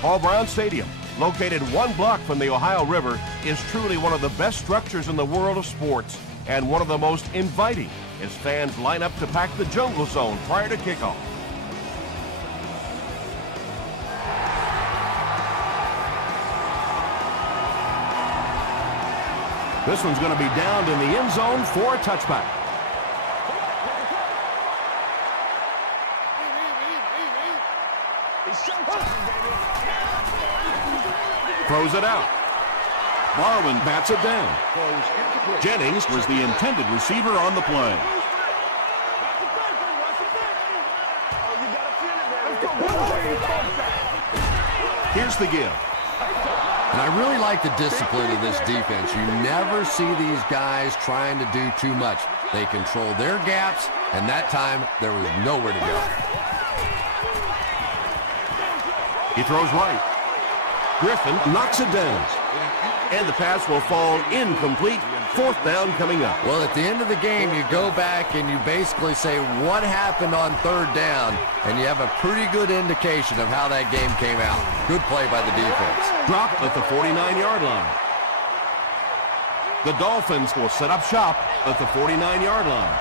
Paul Brown Stadium, located 1 block from the Ohio River, is truly one of the best structures in the world of sports and one of the most inviting as fans line up to pack the jungle zone prior to kickoff. This one's going to be downed in the end zone for a touchback. Throws it out. Barwin bats it down. Jennings was the intended receiver on the play. Here's the give. And I really like the discipline of this defense. You never see these guys trying to do too much. They control their gaps, and that time there was nowhere to go. He throws right. Griffin knocks it down. And the pass will fall incomplete. 4th down coming up. Well, at the end of the game, you go back and you basically say what happened on 3rd down, and you have a pretty good indication of how that game came out. Good play by the defense. Drop at the 49-yard line. The Dolphins will set up shop at the 49-yard line.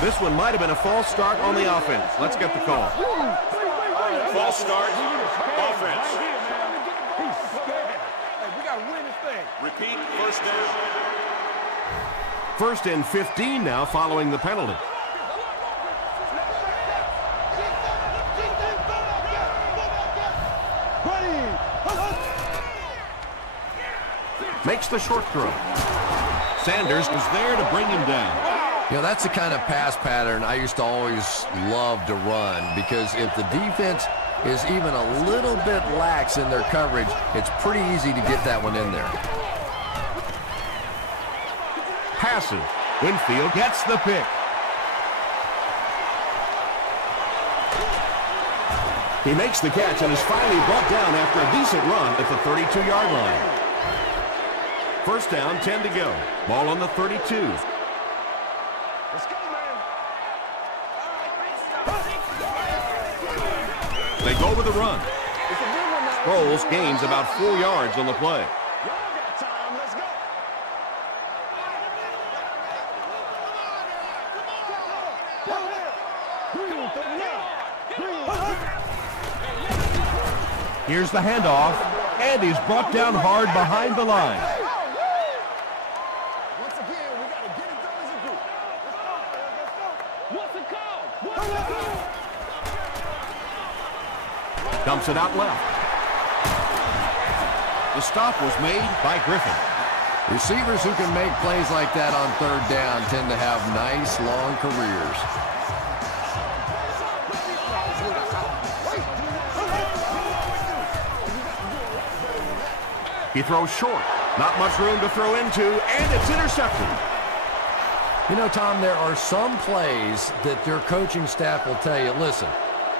This one might have been a false start on the offense. Let's get the call. False start, offense. Repeat, 1st down. 1st and 15 now following the penalty. Makes the short throw. Sanders was there to bring him down. You know, that's the kind of pass pattern I used to always love to run, because if the defense is even a little bit lax in their coverage, it's pretty easy to get that one in there. Passes. Winfield gets the pick. He makes the catch and is finally brought down after a decent run at the 32-yard line. 1st down, 10 to go. Ball on the 32. They go with the run. Sproles gains about 4 yards on the play. Here's the handoff, and he's brought down hard behind the line. Dumps it out left. The stop was made by Griffin. Receivers who can make plays like that on 3rd down tend to have nice, long careers. He throws short. Not much room to throw into, and it's intercepted. You know, Tom, there are some plays that their coaching staff will tell you, listen,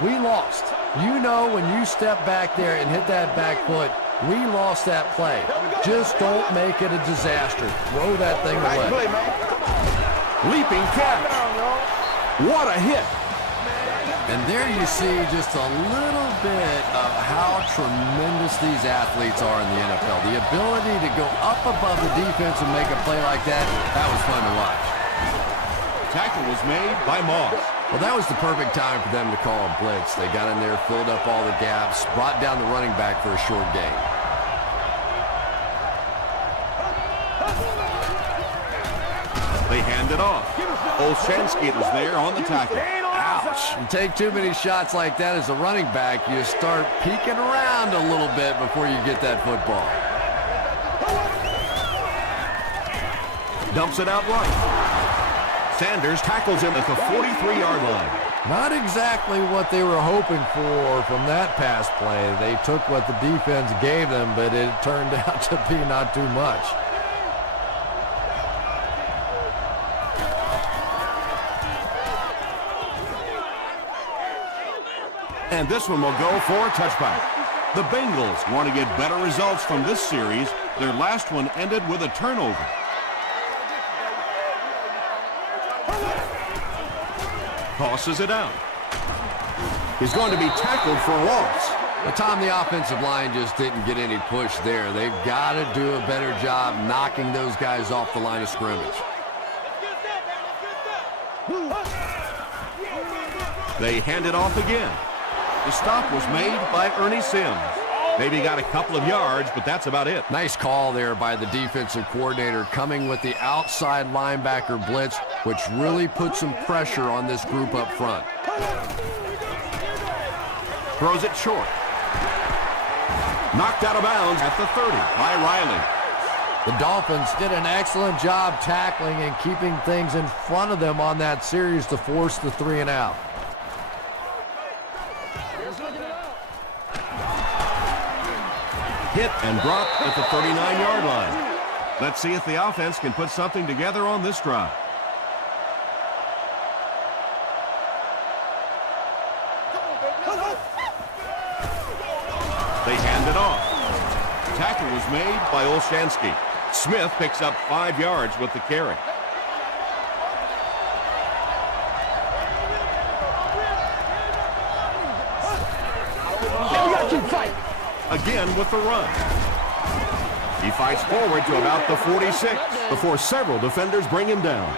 we lost. You know, when you step back there and hit that back foot, we lost that play. Just don't make it a disaster. Throw that thing away. Leaping catch. What a hit. And there you see just a little bit of how tremendous these athletes are in the NFL. The ability to go up above the defense and make a play like that, that was fun to watch. Tackle was made by Moss. Well, that was the perfect time for them to call a blitz. They got in there, filled up all the gaps, brought down the running back for a short gain. They hand it off. Olshansky was there on the tackle. Ouch. You take too many shots like that as a running back, you start peeking around a little bit before you get that football. Dumps it out right. Sanders tackles him at the 43-yard line. Not exactly what they were hoping for from that pass play. They took what the defense gave them, but it turned out to be not too much. And this one will go for a touchback. The Bengals want to get better results from this series. Their last one ended with a turnover. Tosses it out. He's going to be tackled for a loss. But Tom, the offensive line just didn't get any push there. They've got to do a better job knocking those guys off the line of scrimmage. They hand it off again. The stop was made by Ernie Sims. Maybe got a couple of yards, but that's about it. Nice call there by the defensive coordinator, coming with the outside linebacker blitz, which really put some pressure on this group up front. Throws it short. Knocked out of bounds at the 30 by Riley. The Dolphins did an excellent job tackling and keeping things in front of them on that series to force the 3 and out. Hit and dropped at the 39-yard line. Let's see if the offense can put something together on this drive. They hand it off. Tackle was made by Olshansky. Smith picks up 5 yards with the carry. Again with the run. He fights forward to about the 46 before several defenders bring him down.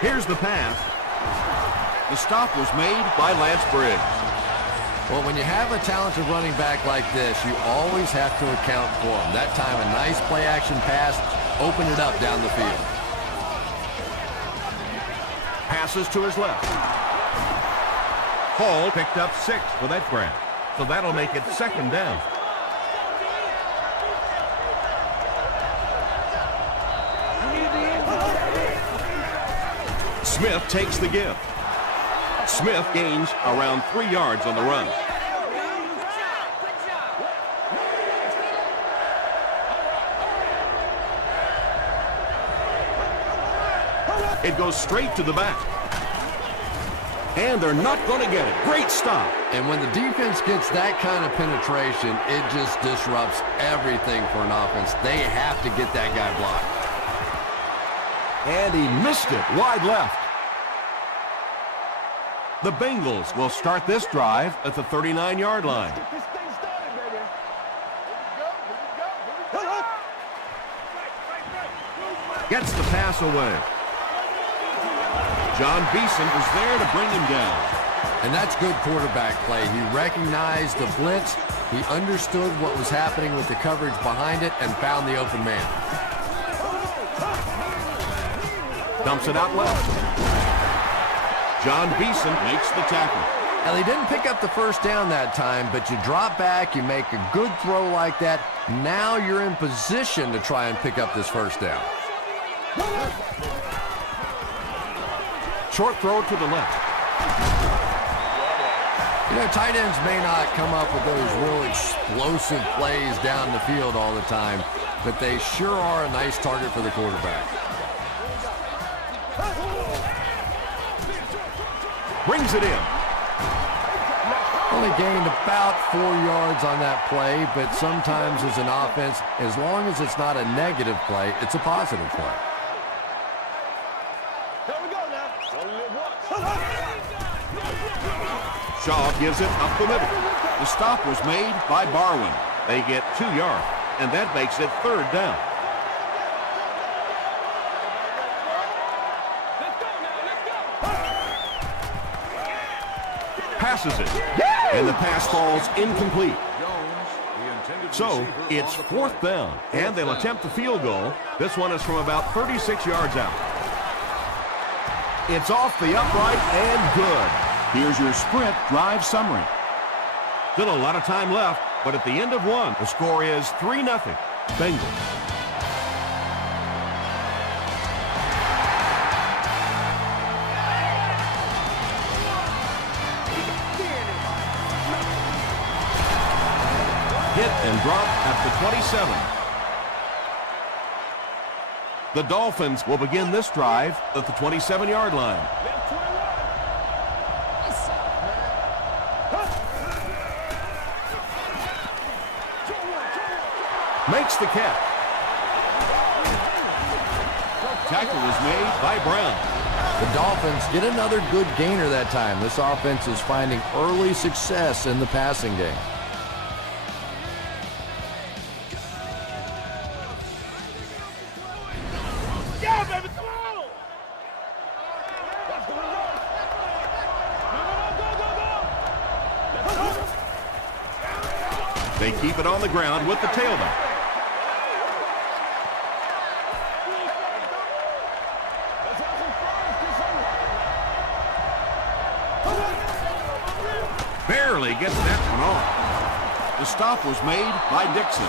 Here's the pass. The stop was made by Lance Briggs. Well, when you have a talented running back like this, you always have to account for him. That time, a nice play-action pass opened it up down the field. Passes to his left. Hall picked up 6 for that grab. So that'll make it 2nd down. Smith takes the give. Smith gains around 3 yards on the run. It goes straight to the back. And they're not going to get it. Great stop. And when the defense gets that kind of penetration, it just disrupts everything for an offense. They have to get that guy blocked. And he missed it wide left. The Bengals will start this drive at the 39-yard line. Gets the pass away. John Beeson was there to bring him down. And that's good quarterback play. He recognized the blitz. He understood what was happening with the coverage behind it and found the open man. Dumps it out left. John Beeson makes the tackle. Now, they didn't pick up the first down that time, but you drop back, you make a good throw like that. Now you're in position to try and pick up this first down. Short throw to the left. You know, tight ends may not come up with those real explosive plays down the field all the time, but they sure are a nice target for the quarterback. Brings it in. Only gained about 4 yards on that play, but sometimes as an offense, as long as it's not a negative play, it's a positive play. Shaw gives it up the middle. The stop was made by Barwin. They get 2 yards, and that makes it 3rd down. Passes it, and the pass falls incomplete. So it's 4th down, and they'll attempt the field goal. This one is from about 36 yards out. It's off the upright and good. Here's your sprint drive summary. Still a lot of time left, but at the end of one, the score is 3-0 Bengals. Hit and drop at the 27. The Dolphins will begin this drive at the 27-yard line. Makes the catch. Tackle was made by Brown. The Dolphins get another good gainer that time. This offense is finding early success in the passing game. Yeah, baby, come on! They keep it on the ground with the tailback. Barely gets that one off. The stop was made by Dixon.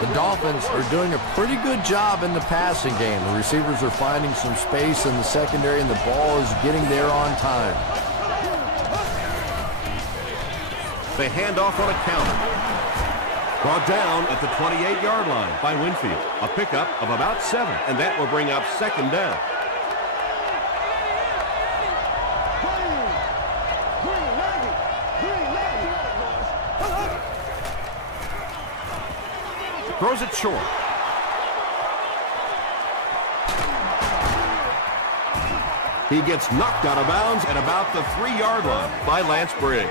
The Dolphins are doing a pretty good job in the passing game. The receivers are finding some space in the secondary, and the ball is getting there on time. They hand off on a counter. Brought down at the 28-yard line by Winfield. A pickup of about 7, and that will bring up second down. Throws it short. He gets knocked out of bounds at about the 3-yard line by Lance Briggs.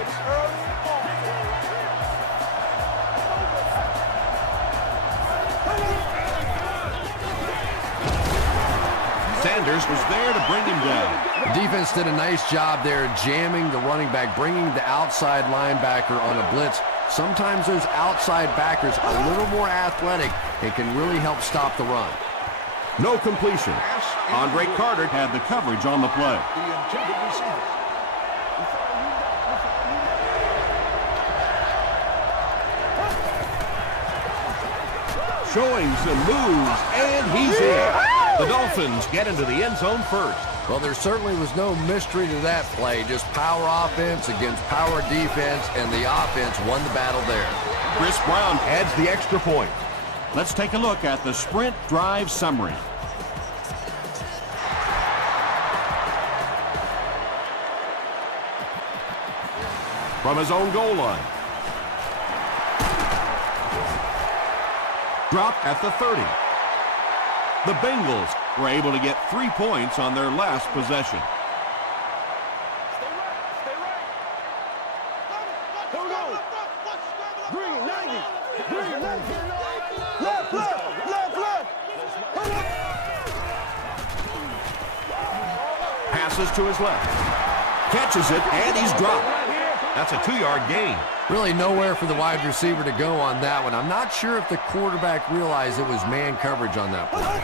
Sanders was there to bring him down. The defense did a nice job there jamming the running back, bringing the outside linebacker on a blitz. Sometimes those outside backers a little more athletic and can really help stop the run. No completion. Andre Carter had the coverage on the play. Showing some moves, and he's in. The Dolphins get into the end zone first. Well, there certainly was no mystery to that play. Just power offense against power defense, and the offense won the battle there. Chris Brown adds the extra point. Let's take a look at the sprint drive summary. From his own goal line. Drop at the 30. The Bengals were able to get 3 points on their last possession. Passes to his left. Catches it, and he's dropped. That's a 2-yard gain. Really nowhere for the wide receiver to go on that one. I'm not sure if the quarterback realized it was man coverage on that play.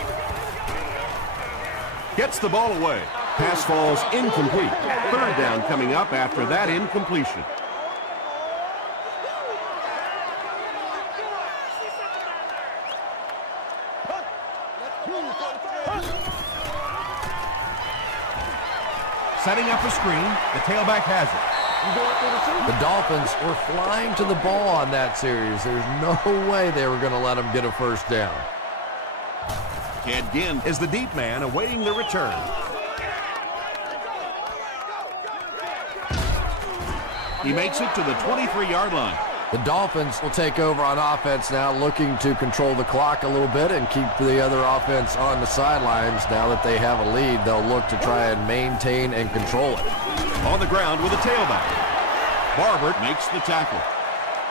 Gets the ball away. Pass falls incomplete. Third down coming up after that incompletion. Setting up a screen. The tailback has it. The Dolphins were flying to the ball on that series. There's no way they were going to let them get a first down. Ed Ginn is the deep man awaiting the return. He makes it to the 23-yard line. The Dolphins will take over on offense now, looking to control the clock a little bit and keep the other offense on the sidelines. Now that they have a lead, they'll look to try and maintain and control it. On the ground with a tailback. Barber makes the tackle.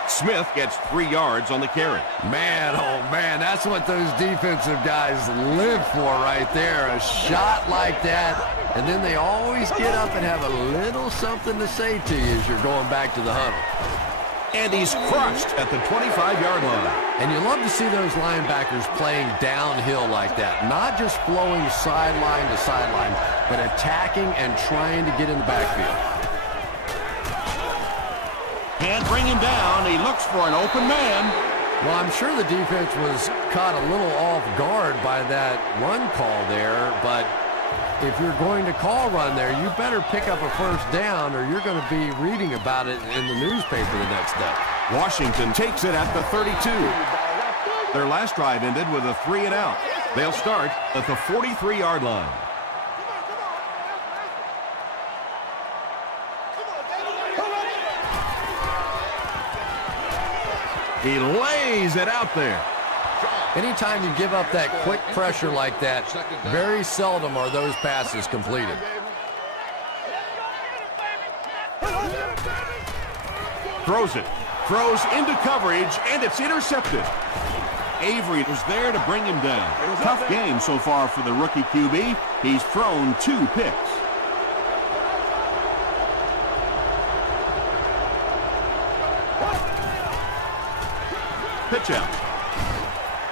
Smith gets 3 yards on the carry. Man, oh man, that's what those defensive guys live for right there. A shot like that, and then they always get up and have a little something to say to you as you're going back to the huddle. And he's crushed at the 25-yard line. And you love to see those linebackers playing downhill like that. Not just flowing sideline to sideline, but attacking and trying to get in the backfield. Can't bring him down. He looks for an open man. Well, I'm sure the defense was caught a little off guard by that run call there, but if you're going to call run there, you better pick up a first down or you're going to be reading about it in the newspaper the next day. Washington takes it at the 32. Their last drive ended with a 3-and-out. They'll start at the 43-yard line. He lays it out there. Anytime you give up that quick pressure like that, very seldom are those passes completed. Throws it. Throws into coverage, and it's intercepted. Avery was there to bring him down. Tough game so far for the rookie QB. He's thrown 2 picks. Pitch out.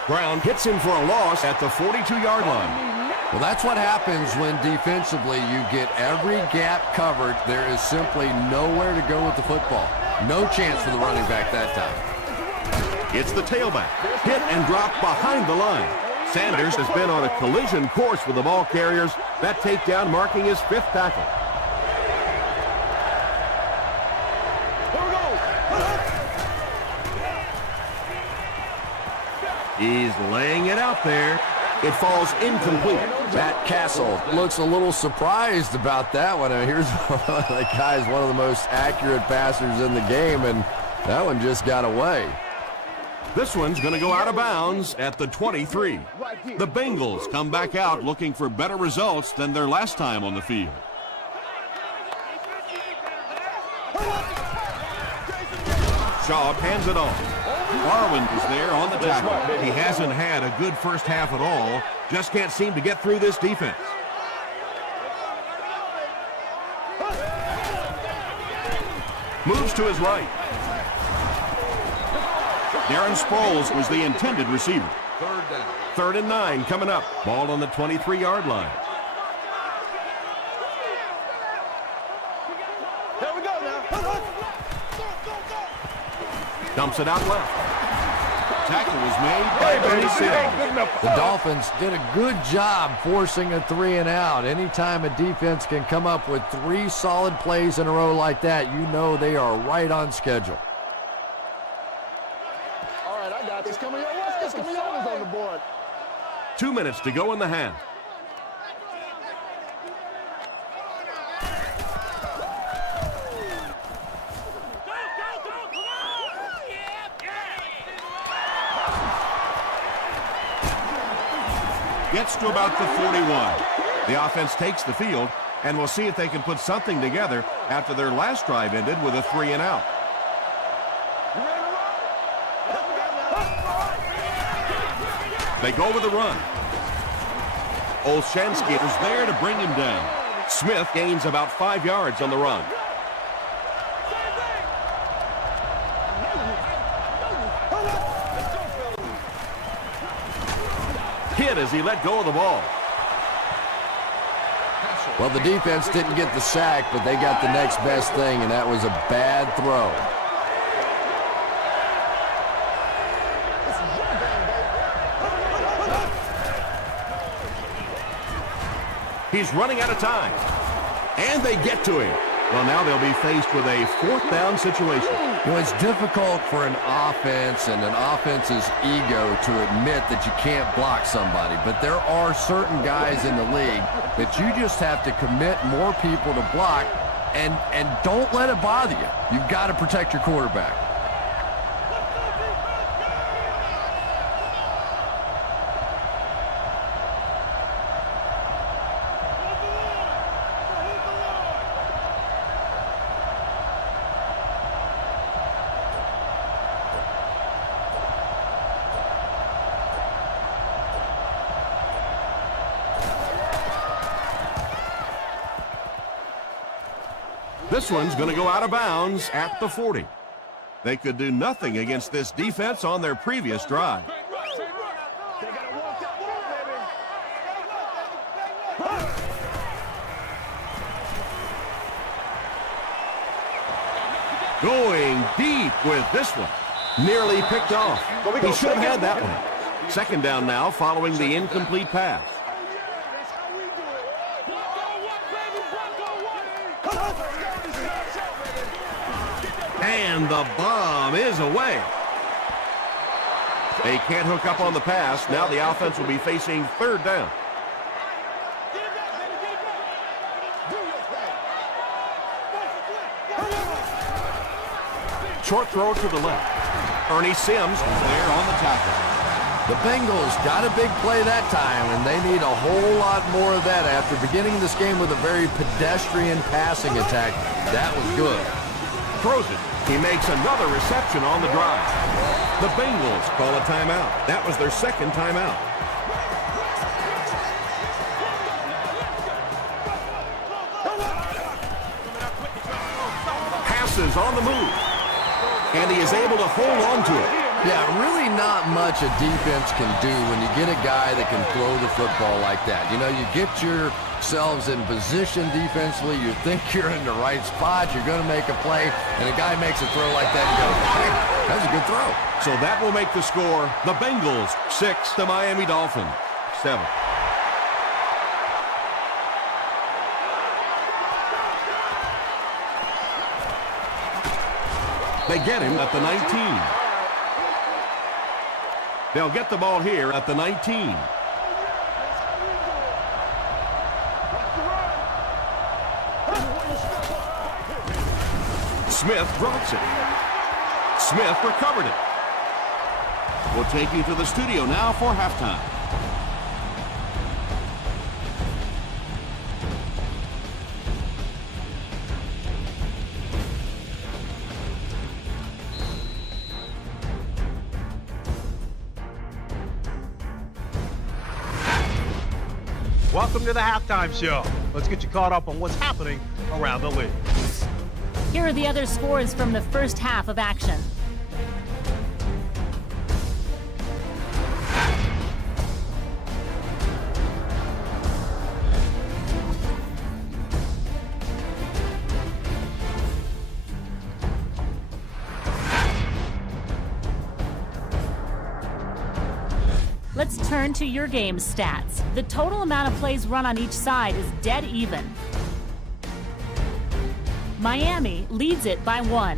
Brown hits him for a loss at the 42-yard line. Well, that's what happens when defensively you get every gap covered. There is simply nowhere to go with the football. No chance for the running back that time. It's the tailback. Hit and drop behind the line. Sanders has been on a collision course with the ball carriers. That takedown marking his 5th tackle. He's laying it out there. It falls incomplete. Matt Castle looks a little surprised about that one. And here's one of the guys, one of the most accurate passers in the game, and that one just got away. This one's going to go out of bounds at the 23. The Bengals come back out looking for better results than their last time on the field. Shaw hands it off. Darwin is there on the tackle. He hasn't had a good first half at all. Just can't seem to get through this defense. Moves to his right. Darren Sproles was the intended receiver. 3rd and 9 coming up. Ball on the 23-yard line. Here we go now. Dumps it out left. Tackle was made by Bernie Sims. The Dolphins did a good job forcing a 3 and out. Anytime a defense can come up with 3 solid plays in a row like that, you know they are right on schedule. All right, I got this. Coming your way. It's coming your way on the board. 2 minutes to go in the half. Gets to about the 41. The offense takes the field, and we'll see if they can put something together after their last drive ended with a 3 and out. They go with a run. Olshansky is there to bring him down. Smith gains about 5 yards on the run. Hit as he let go of the ball. Well, the defense didn't get the sack, but they got the next best thing, and that was a bad throw. He's running out of time. And they get to him. Well, now they'll be faced with a 4th down situation. You know, it's difficult for an offense and an offense's ego to admit that you can't block somebody, but there are certain guys in the league that you just have to commit more people to block, and don't let it bother you. You've got to protect your quarterback. This one's going to go out of bounds at the 40. They could do nothing against this defense on their previous drive. Going deep with this one. Nearly picked off. He should have had that one. 2nd down now following the incomplete pass. And the bomb is away. They can't hook up on the pass. Now the offense will be facing 3rd down. Short throw to the left. Ernie Sims is there on the tackle. The Bengals got a big play that time, and they need a whole lot more of that after beginning this game with a very pedestrian passing attack. That was good. Throws it. He makes another reception on the drive. The Bengals call a timeout. That was their second timeout. Passes on the move. And he is able to hold on to it. Yeah, really not much a defense can do when you get a guy that can throw the football like that. You know, you get yourselves in position defensively, you think you're in the right spot, you're going to make a play, and a guy makes a throw like that, and you go, hey, that's a good throw. So that will make the score the Bengals 6, the Miami Dolphins 7. They get him at the 19. They'll get the ball here at the 19. Smith drops it. Smith recovered it. We'll take you to the studio now for halftime. Welcome to the halftime show. Let's get you caught up on what's happening around the league. Here are the other scores from the first half of action. Let's turn to your game's stats. The total amount of plays run on each side is dead even. Miami leads it by 1.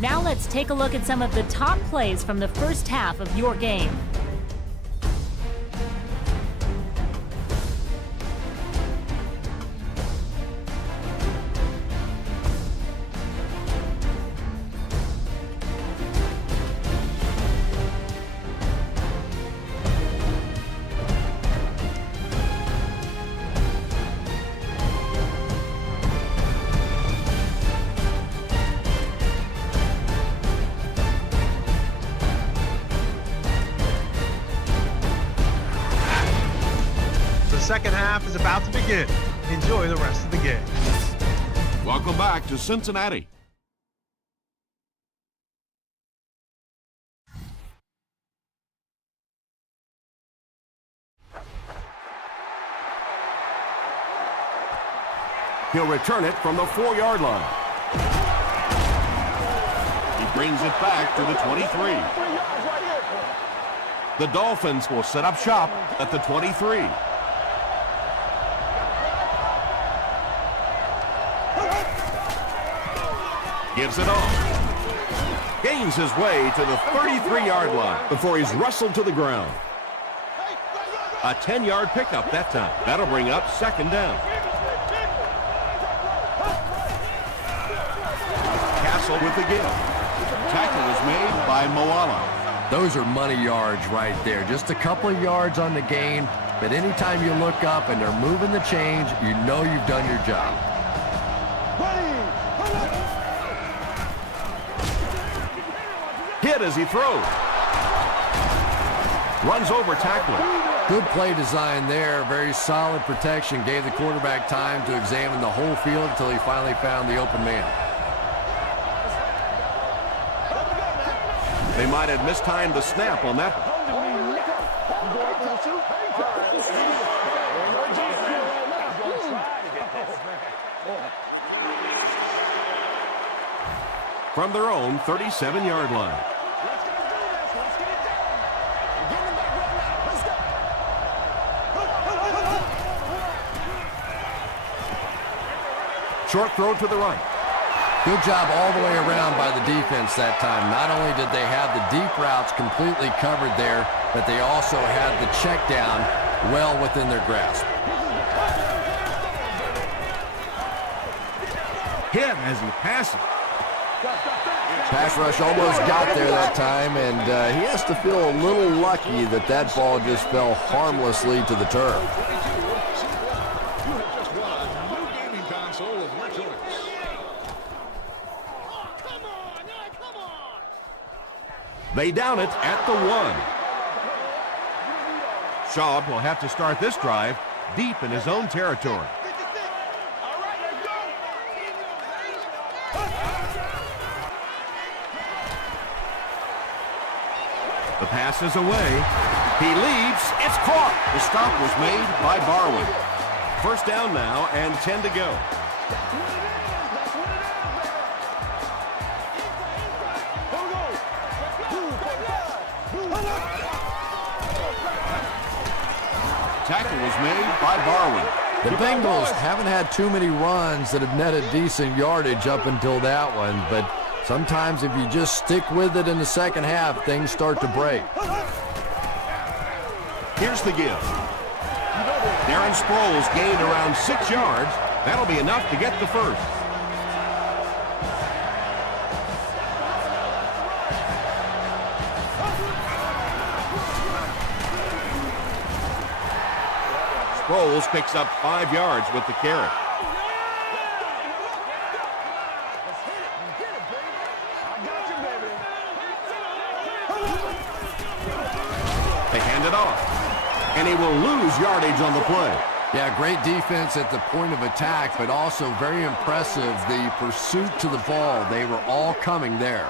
Now let's take a look at some of the top plays from the first half of your game. The second half is about to begin. Enjoy the rest of the game. Welcome back to Cincinnati. He'll return it from the 4-yard line. He brings it back to the 23. The Dolphins will set up shop at the 23. Gives it off. Gains his way to the 33-yard line before he's wrestled to the ground. A 10-yard pickup that time. That'll bring up second down. Castle with the give. Tackle is made by Moala. Those are money yards right there. Just a couple of yards on the gain, but anytime you look up and they're moving the chains, you know you've done your job. Hit as he throws. Runs over tackler. Good play design there. Very solid protection. Gave the quarterback time to examine the whole field until he finally found the open man. They might have mistimed the snap on that one. From their own 37-yard line. Short throw to the right. Good job all the way around by the defense that time. Not only did they have the deep routes completely covered there, but they also had the check down well within their grasp. Hit as he passes. Pass rush almost got there that time, and he has to feel a little lucky that that ball just fell harmlessly to the turf. They down it at the 1. Schaub will have to start this drive deep in his own territory. The pass is away. He leaves. It's caught. The stop was made by Barwin. First down now and 10 to go. Tackle was made by Barwin. The Bengals haven't had too many runs that have netted decent yardage up until that one, but sometimes if you just stick with it in the second half, things start to break. Here's the give. Darren Sproles gained around 6 yards. That'll be enough to get the first. Sproles picks up 5 yards with the carry. They hand it off, and he will lose yardage on the play. Yeah, great defense at the point of attack, but also very impressive, the pursuit to the ball. They were all coming there.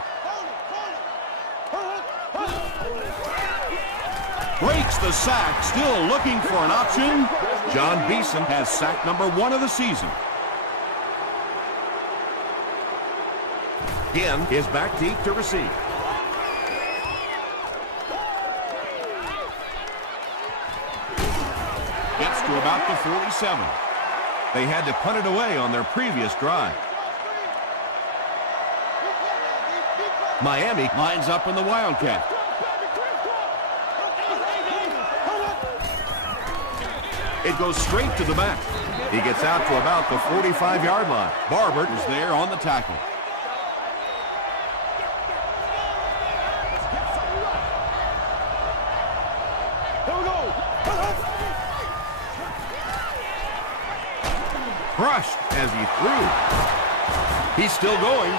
Breaks the sack, still looking for an option. John Beeson has sack number 1 of the season. Again is back deep to receive. Gets to about the 47. They had to punt it away on their previous drive. Miami Lines up in the Wildcat. It goes straight to the back. He gets out to about the 45-yard line. Barbert is there on the tackle. Crushed as he threw. He's still going.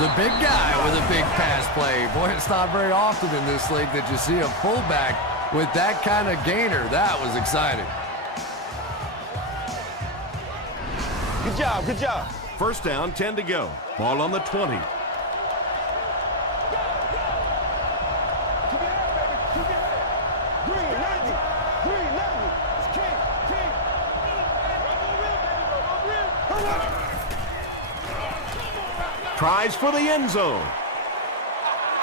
The big guy with a big pass play. Boy, it's not very often in this league that you see a fullback with that kind of gainer. That was exciting. Good job, good job. First down, 10 to go. Ball on the 20. Tries for the end zone.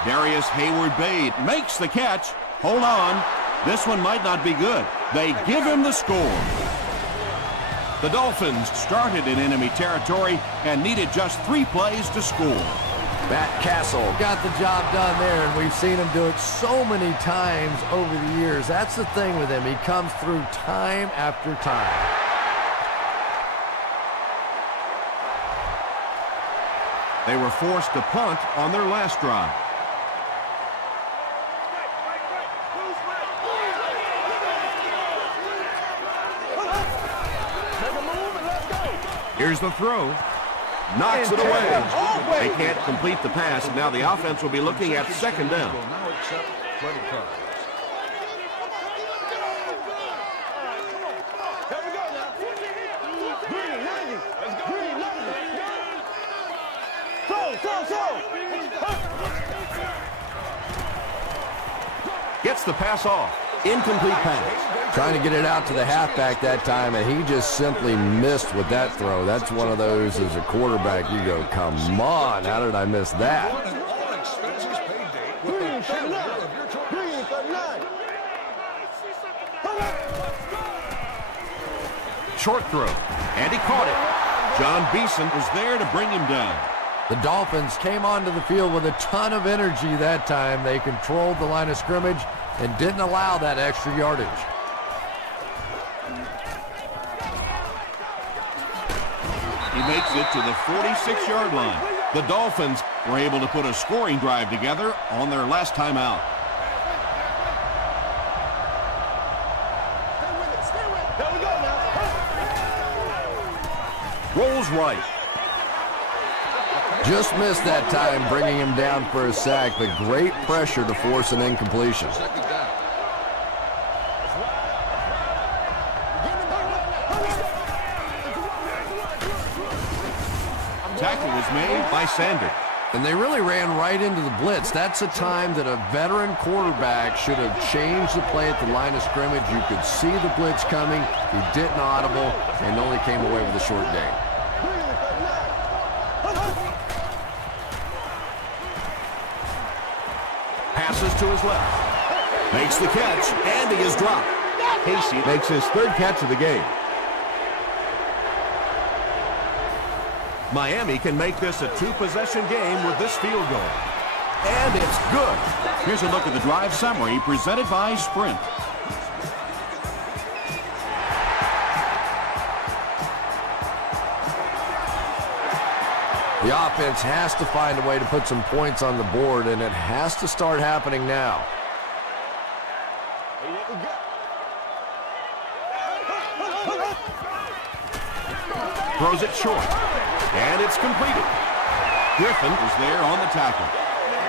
Darius Hayward-Bade makes the catch. Hold on. This one might not be good. They give him the score. The Dolphins started in enemy territory and needed just 3 plays to score. Matt Castle got the job done there, and we've seen him do it so many times over the years. That's the thing with him. He comes through time after time. They were forced to punt on their last drive. Here's the throw. Knocks it away. They can't complete the pass, and now the offense will be looking at second down. Gets the pass off. Incomplete pass. Trying to get it out to the halfback that time, and he just simply missed with that throw. That's one of those, as a quarterback, you go, come on, how did I miss that? Short throw, and he caught it. John Beeson was there to bring him down. The Dolphins came onto the field with a ton of energy that time. They controlled the line of scrimmage and didn't allow that extra yardage. He makes it to the 46-yard line. The Dolphins were able to put a scoring drive together on their last time out. There we go now. Rolls right. Just missed that time, bringing him down for a sack, but great pressure to force an incompletion. Tackle was made by Sanders. And they really ran right into the blitz. That's a time that a veteran quarterback should have changed the play at the line of scrimmage. You could see the blitz coming. He didn't audible and only came away with a short gain. Passes to his left. Makes the catch, and he is dropped. Casey makes his third catch of the game. Miami can make this a two-possession game with this field goal. And it's good. Here's a look at the drive summary presented by Sprint. The offense has to find a way to put some points on the board, and it has to start happening now. Throws it short. And it's completed. Griffin was there on the tackle.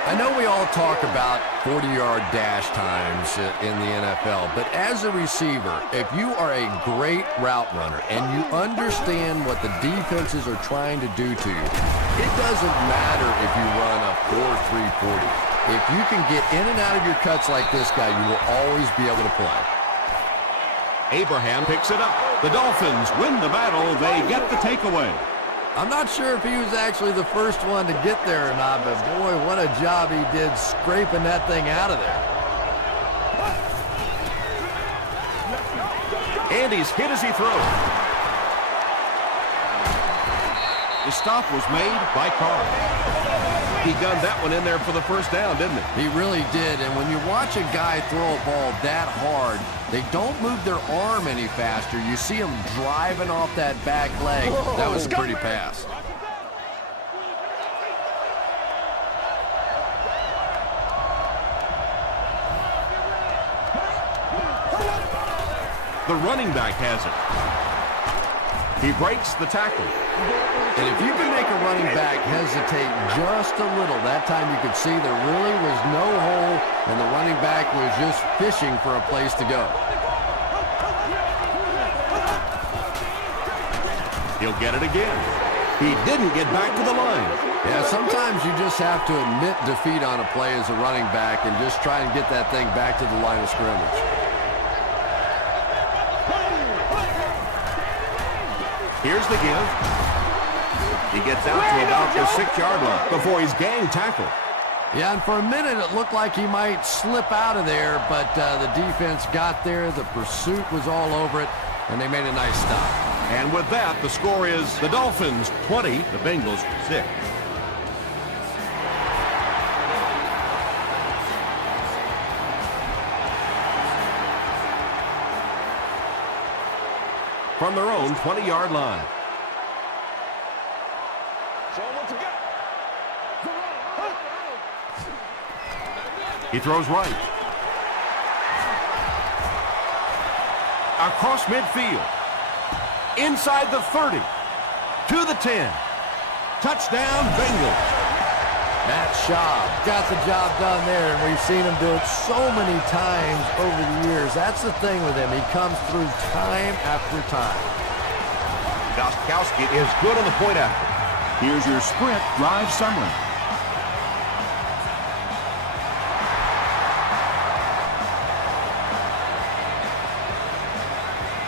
I know we all talk about 40-yard dash times in the NFL, but as a receiver, if you are a great route runner and you understand what the defenses are trying to do to you, it doesn't matter if you run a 4.340. If you can get in and out of your cuts like this guy, you will always be able to play. Abraham picks it up. The Dolphins win the battle. They get the takeaway. I'm not sure if he was actually the first one to get there or not, but boy, what a job he did scraping that thing out of there. And he's hit as he throws. The stop was made by Carr. He gunned that one in there for the first down, didn't he? He really did, and when you watch a guy throw a ball that hard, they don't move their arm any faster. You see him driving off that back leg. That was a pretty pass. The running back has it. He breaks the tackle. And if you can make a running back hesitate just a little, that time you could see there really was no hole, and the running back was just fishing for a place to go. He'll get it again. He didn't get back to the line. Yeah, sometimes you just have to admit defeat on a play as a running back and just try and get that thing back to the line of scrimmage. Here's the give. He gets out to about the 6-yard line before he's gang tackled. Yeah, and for a minute it looked like he might slip out of there, but the defense got there. The pursuit was all over it, and they made a nice stop. And with that, the score is the Dolphins 20, the Bengals 6. From their own 20-yard line. He throws right. Across midfield. Inside the 30. To the 10. Touchdown, Bengals. Matt Schaub got the job done there, and we've seen him do it so many times over the years. That's the thing with him. He comes through time after time. Gostkowski is good on the point after. Here's your Sprint drive summary.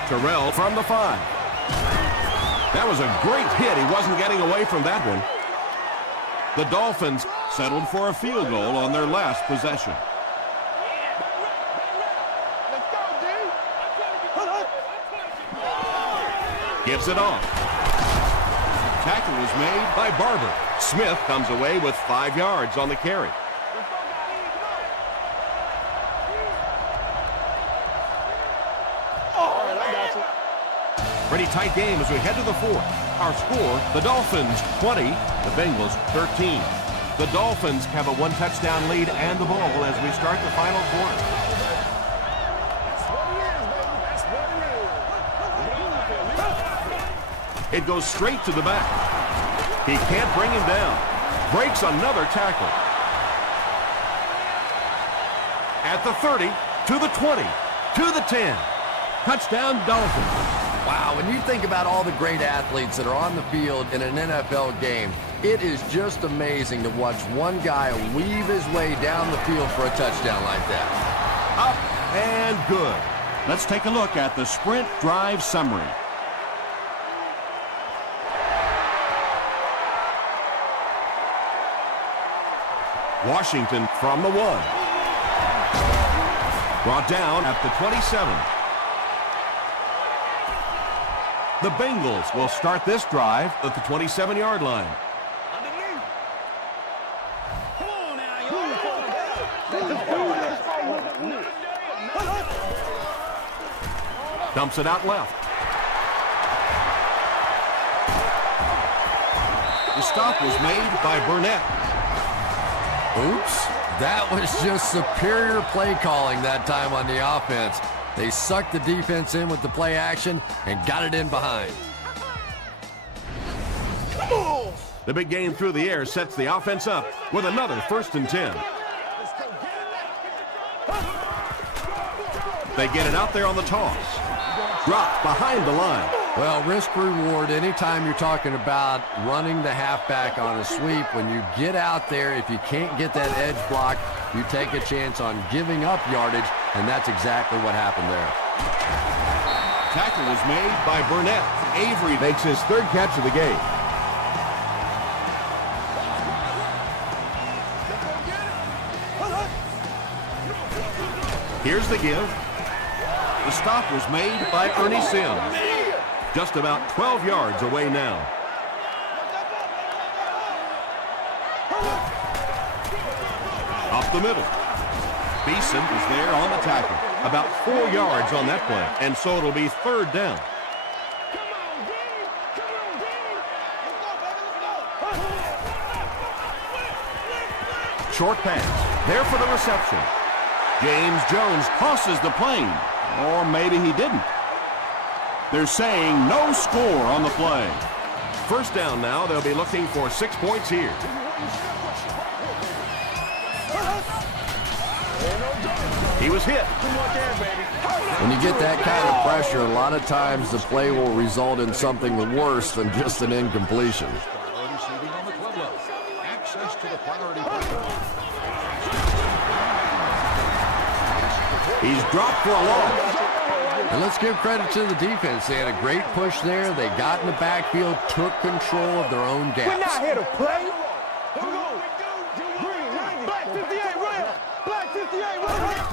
Terrell from the 5. That was a great hit. He wasn't getting away from that one. The Dolphins settled for a field goal on their last possession. Gives it off. Tackle was made by Barber. Smith comes away with 5 yards on the carry. Pretty tight game as we head to the fourth. Our score, the Dolphins 20, the Bengals 13. The Dolphins have a one-touchdown lead and the ball as we start the final quarter. It goes straight to the back. He can't bring him down. Breaks another tackle. At the 30, to the 20, to the 10. Touchdown, Dolphins. Wow, when you think about all the great athletes that are on the field in an NFL game, it is just amazing to watch one guy weave his way down the field for a touchdown like that. Up and good. Let's take a look at the sprint drive summary. Washington from the 1. Brought down at the 27. The Bengals will start this drive at the 27-yard line. Dumps it out left. The stop was made by Burnett. Oops, that was just superior play calling that time on the offense. They sucked the defense in with the play action and got it in behind. The big game through the air sets the offense up with another 1st and 10. They get it out there on the toss. Dropped behind the line. Well, risk reward anytime you're talking about running the halfback on a sweep. When you get out there, if you can't get that edge block, you take a chance on giving up yardage, and that's exactly what happened there. Tackle was made by Burnett. Avery makes his 3rd catch of the game. Here's the give. The stop was made by Ernie Sims. Just about 12 yards away now. Up the middle. Beeson is there on the tackle. About 4 yards on that play, and so it'll be 3rd down. Short pass. There for the reception. James Jones crosses the plane. Or maybe he didn't. They're saying no score on the play. 1st down now. They'll be looking for 6 points here. He was hit. When you get that kind of pressure, a lot of times the play will result in something worse than just an incompletion. He's dropped for a loss. And let's give credit to the defense. They had a great push there. They got in the backfield, took control of their own gaps. We're not here to play. Black 58, right? Black 58, right?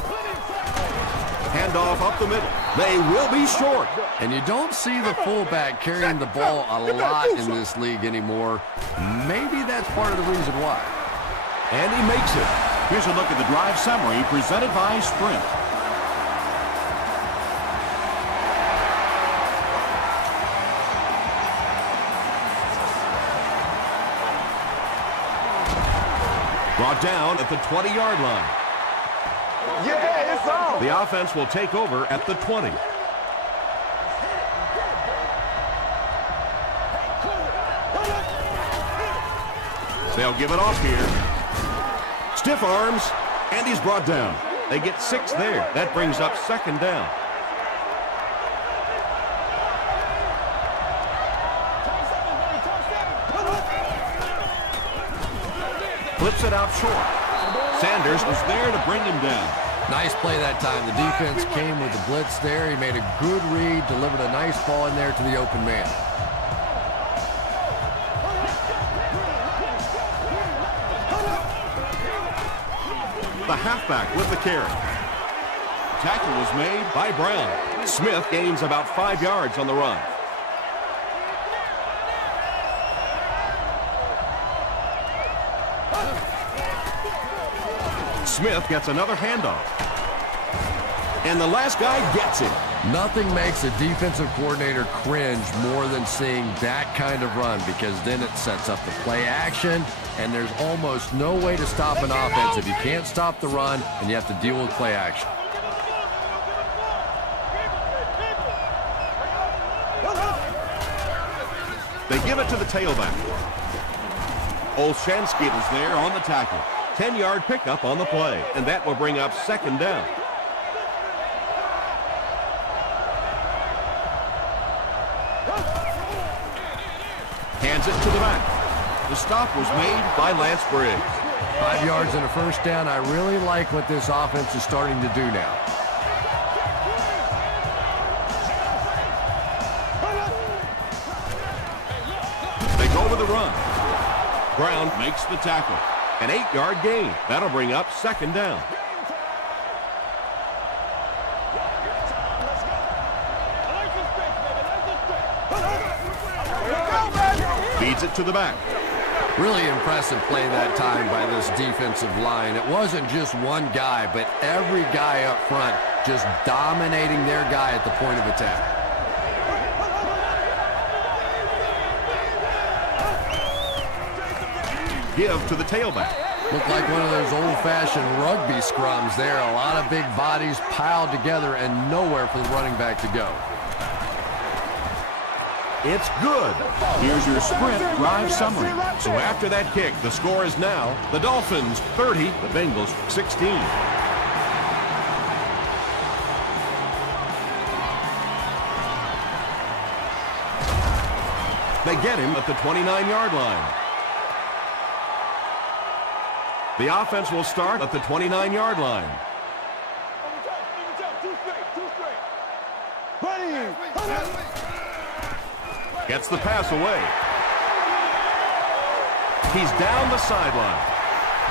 Handoff up the middle. They will be short. And you don't see the fullback carrying the ball a lot in this league anymore. Maybe that's part of the reason why. And he makes it. Here's a look at the drive summary presented by Sprint. Brought down at the 20-yard line. Yeah, it's on. The offense will take over at the 20. They'll give it off here. Stiff arms, and he's brought down. They get 6 there. That brings up 2nd down. Flips it out short. Sanders was there to bring him down. Nice play that time. The defense came with the blitz there. He made a good read, delivered a nice ball in there to the open man. The halfback with the carry. Tackle was made by Brown. Smith gains about 5 yards on the run. Smith gets another handoff. And the last guy gets it. Nothing makes a defensive coordinator cringe more than seeing that kind of run, because then it sets up the play action, and there's almost no way to stop an offense if you can't stop the run and you have to deal with play action. They give it to the tailback. Olshansky is there on the tackle. 10-yard pickup on the play, and that will bring up second down. Hands it to the back. The stop was made by Lance Briggs. 5 yards and a first down. I really like what this offense is starting to do now. They go with the run. Brown makes the tackle. An 8-yard gain. That'll bring up second down. Feeds it to the back. Really impressive play that time by this defensive line. It wasn't just one guy, but every guy up front just dominating their guy at the point of attack. Give to the tailback. Looked like one of those old-fashioned rugby scrums there. A lot of big bodies piled together and nowhere for the running back to go. It's good. Here's your sprint drive summary. So after that kick, the score is now the Dolphins 30, the Bengals 16. They get him at the 29-yard line. The offense will start at the 29-yard line. Gets the pass away. He's down the sideline.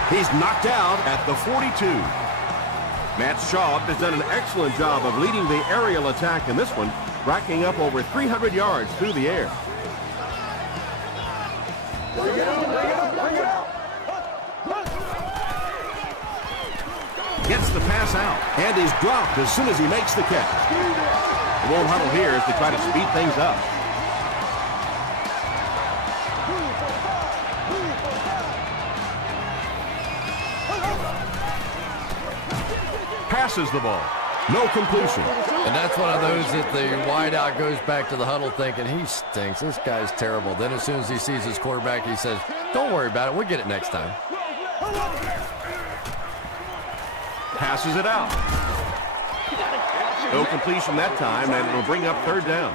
He's knocked out at the 42. Matt Schaub has done an excellent job of leading the aerial attack in this one, racking up over 300 yards through the air. Gets the pass out, and he's dropped as soon as he makes the catch. The won't huddle here as they try to speed things up. Passes the ball. No completion. And that's one of those that the wideout goes back to the huddle thinking, he stinks. This guy's terrible. Then as soon as he sees his quarterback, he says, don't worry about it. We'll get it next time. Passes it out. No completion that time, and it'll bring up third down.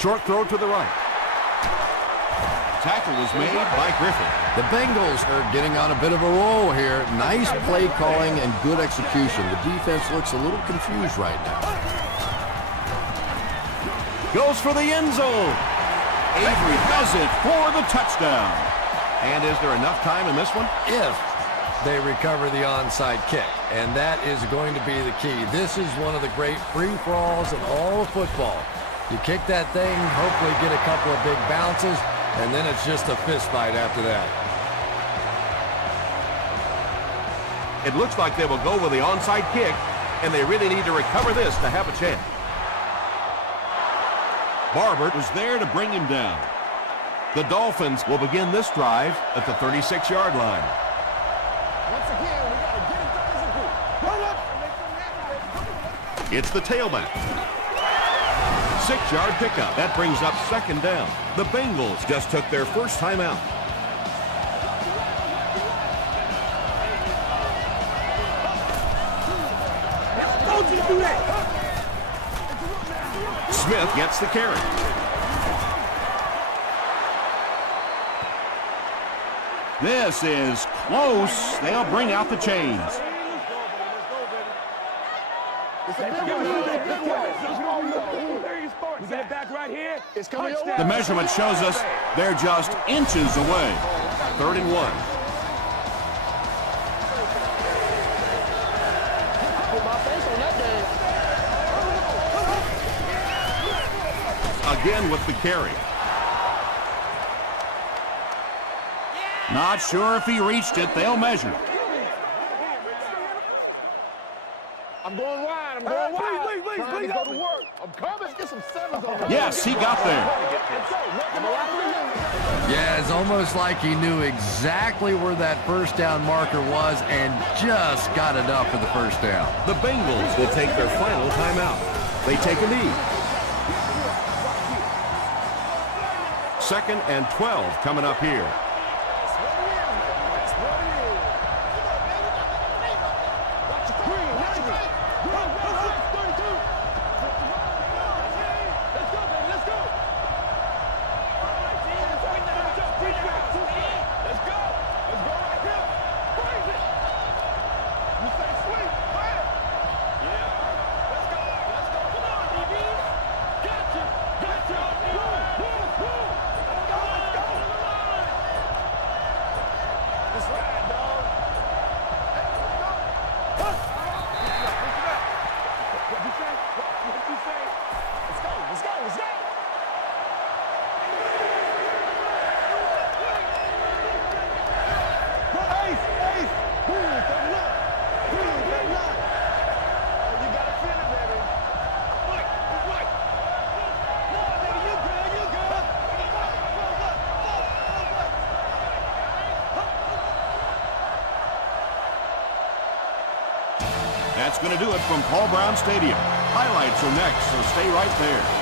Short throw to the right. Tackle was made by Griffin. The Bengals are getting on a bit of a roll here. Nice play calling and good execution. The defense looks a little confused right now. Goes for the end zone. Avery does it for the touchdown. And is there enough time in this one? If they recover the onside kick, and that is going to be the key. This is one of the great free-for-alls in all of football. You kick that thing, hopefully get a couple of big bounces, and then it's just a fist fight after that. It looks like they will go with the onside kick, and they really need to recover this to have a chance. Barber was there to bring him down. The Dolphins will begin this drive at the 36-yard line. Once again, we got to get it. It's the tailback. 6-yard pickup. That brings up second down. The Bengals just took their first time out. Don't you do that. Smith gets the carry. This is close. They'll bring out the chains. We get it back right here. It's coming. The measurement shows us they're just inches away. 3rd and 1. Put my face on that game. Again with the carry. Not sure if he reached it. They'll measure. I'm going wide. I'm going wide. Trying to go to work. I'm coming. Get some sevens on. Yes, he got there. Yeah, it's almost like he knew exactly where that first down marker was and just got it up for the first down. The Bengals will take their final timeout. They take a knee. 2nd and 12 coming up here. That's going to do it from Paul Brown Stadium. Highlights are next, so stay right there.